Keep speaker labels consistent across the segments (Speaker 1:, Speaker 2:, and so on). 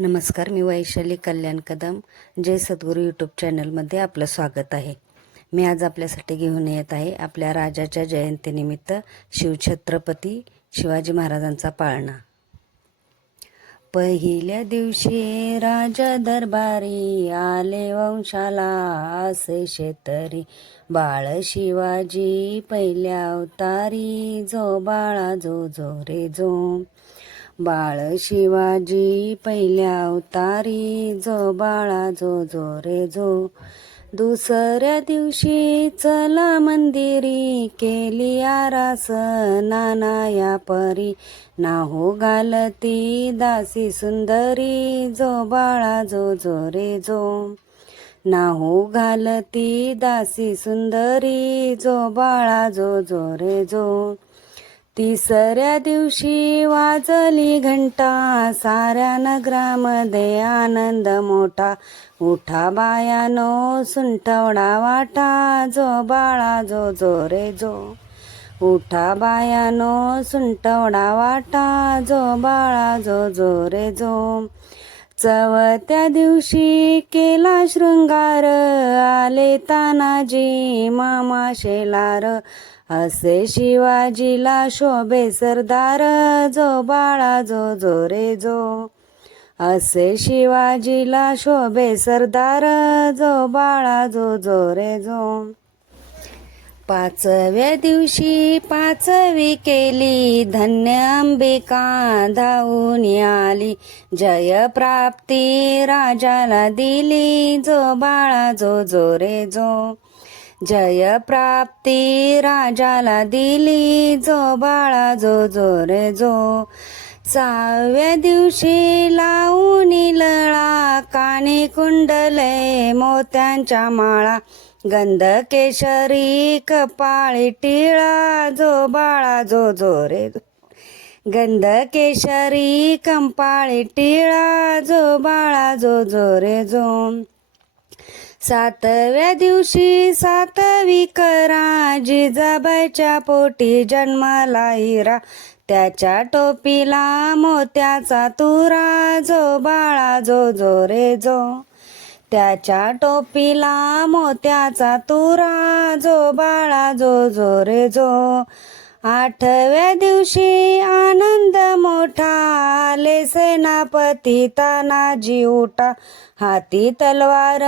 Speaker 1: नमस्कार मी वैशाली कल्याण कदम. जय सद्गुरू यूट्यूब चॅनलमध्ये आपलं स्वागत आहे. मी आज आपल्यासाठी घेऊन येत आहे आपल्या राजाच्या जयंतीनिमित्त शिवछत्रपती शिवाजी महाराजांचा पाळणा. पहिल्या दिवशी राजा दरबारी आले वंशाला असे शेतरी. बाळ शिवाजी पहिल्या अवतारी जो बाळा जो जो रे जो बाळ शिवाजी पहिल्या अवतारी जो बाळा जो जो रे जो. दुसऱ्या दिवशी चला मंदिरी केली आरास नाना या परी नाहू घालती दासी सुंदरी जो बाळा जो जो रे जो. नाहू घालती दासी सुंदरी जो बाळा जो जो रे जो. तिसऱ्या दिवशी वाजली घंटा साऱ्या नगरामध्ये आनंद मोठा. उठा बायानो सुंठवडा वाटा जो बाळा जो जो रे जो. उठा बायानो सुंठवडा वाटा जो बाळा जो जो रे जो. चवथ्या दिवशी केला शृंगार आले तानाजी मामा शेलार. असे शिवाजीला शोभे सरदार जो बाळा जो जो रे जो. असे शिवाजीला शोभे सरदार जो बाळा जो जो रे जो. पाचव्या दिवशी पाचवी केली धन्य अंबिका धावून आली. जय प्राप्ती राजाला दिली जो बाळा जो जो रे जो. जय प्राप्ती राजाला दिली जो बाळा जो जो रे जो. सहाव्या दिवशी लावून लळा काने कुंडले मोत्यांच्या माळा. गंध केशरी कपाळी टिळा जो बाळा जो जो रे जो. गंध केशरी कंपाळी टिळा जो बाळा जो जो रे जो. सातव्या दिवशी सातवी करा जिजाबाईच्या पोटी जन्माला हिरा. त्याच्या टोपीला मोत्याचा तुरा जो बाळा जो जो रे जो. त्याच्या टोपीला मोत्याचा तुरा जो बाळा जो जो रे जो. आठव्या दिवशी आनंद मोठा आले. सेनापती तानाजी उठा. हाती तलवार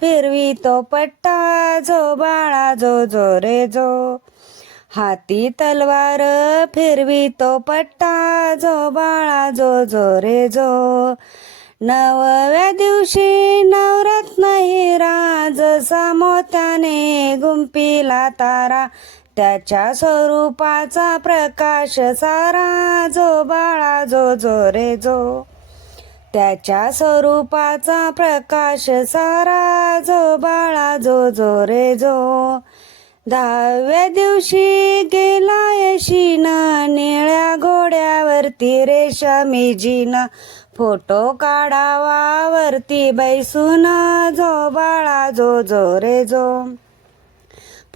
Speaker 1: फिरवी. तो पट्टा जो बाळा जो जो रे जो. हाती तलवार फिरवी. तो पट्टा जो बाळा जो जो रे जो. नवव्या दिवशी नवरत्न हिरा. जसा मोत्याने गुंपीला तारा. त्याच्या स्वरूपाचा प्रकाश सारा जो बाळा जो जो रे जो. त्याच्या स्वरूपाचा प्रकाश सारा जो बाळा जो जो रे जो. दहाव्या दिवशी गेला यशीन निळ्या घोड्यावरती रेशा जीन फोटो काढावा वरती बैसून जो बाळा जो जो रे जो.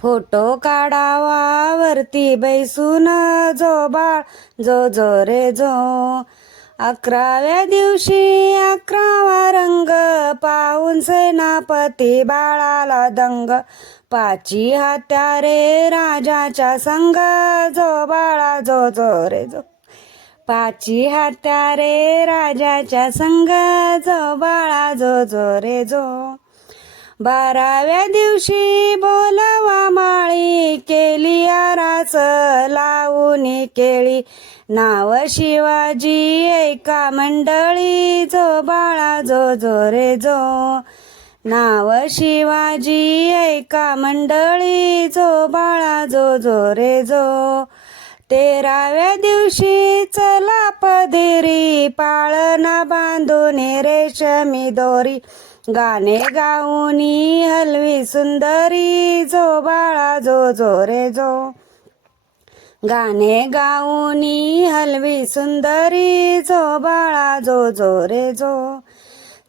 Speaker 1: फोटो काढावा वरती बैसून जो बाळ जो जो रे जो. अकराव्या दिवशी अकरावा रंग पाहून सेनापती बाळाला दंग. पाची हत्यारे राजाच्या संग जो बाळा जो जो रे जो. पाची हत्यारे राजाच्या संग जो बाळा जो जो रे जो. बाराव्या दिवशी बोलावा माळी केली आरास लावून केळी. नाव शिवाजी एका मंडळी जो बाळा जो जो रे जो. नाव शिवाजी एका मंडळी जो बाळा जो जो रे जो. तेराव्या दिवशी चला पदेरी पाळणा बांधून रेशमी दोरी. गाणे गाऊनी हलवी सुंदरी जो बाळा जो जो रे जो. गाणे गाऊनी हलवी सुंदरी जो बाळा जो जो रे जो.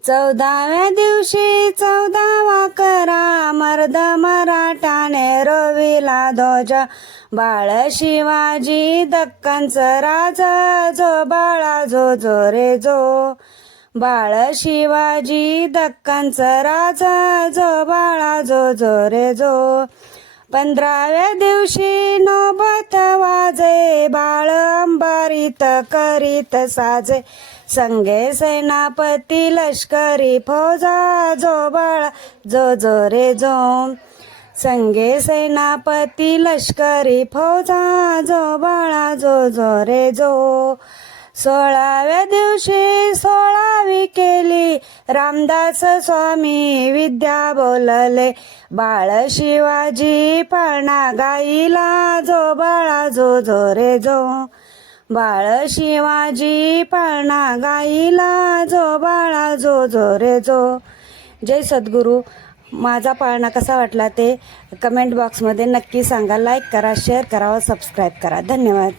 Speaker 1: चौदाव्या दिवशी चौदावा करा मर्द मराठाने रोविला ध्वज. बाळ शिवाजी दक्कनच राजा जो बाळा जो जो रे जो. बाळ शिवाजी दक्कांचा राजा जो बाळा जो जो रे जो. पंधराव्या दिवशी नोबत वाजे बाळ अंबारीत करीत साजे. संगे सेनापती लष्करी फौजा जो बाळा जो जो रे जो. संगे सेनापती लष्करी फौजा जो बाळा जो जो रे जो. सोळाव्या दिवशी सोळावी केली. रामदास स्वामी विद्या बोलले बाळ शिवाजी पाळणा गाईला जो बाळा जो जो रे जो. बाळ शिवाजी पाळणा गाईला जो बाळा जो जो रे जो. जय सद्गुरू. माझा पाळणा कसा वाटला ते कमेंट बॉक्समध्ये नक्की सांगा. लाईक करा शेअर करा व सबस्क्राईब करा. धन्यवाद.